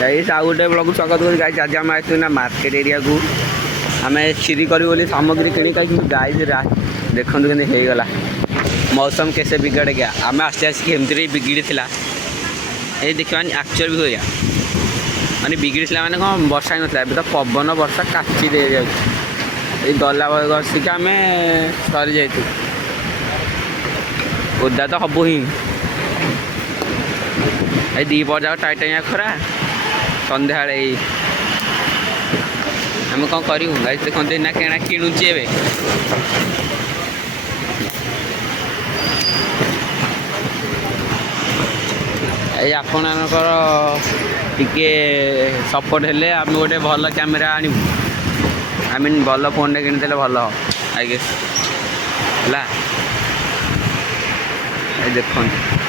Guys आउ गोटे blog स्वागत करी गाइस। आज आम आसू ना मार्केट एरिया को आम चिरी करी सामग्री किणी कहीं गाइस देखु के होगा मौसम कैसे बिगड़ गया। आम आस्ते आसिक एमती बिगड़ी थी ये देखा एक्चुअल भी हुआ माने बिगड़ी थी मैंने कौन वर्षा ही नाला तो पवन वर्षा काची दे जाए गला बसिक आम सरी जा ओदा तो हबू ही दीपर जाओ टाइटाइया खरा सन्ध्या आम कौन करूँ गाइस देखते ना केना किणुची ए आपणकर टिके सपोर्ट हेले आम गोटे भल कैमेरा आणबू आई मीन भल फोन टे किनी भल आई गेस है देखते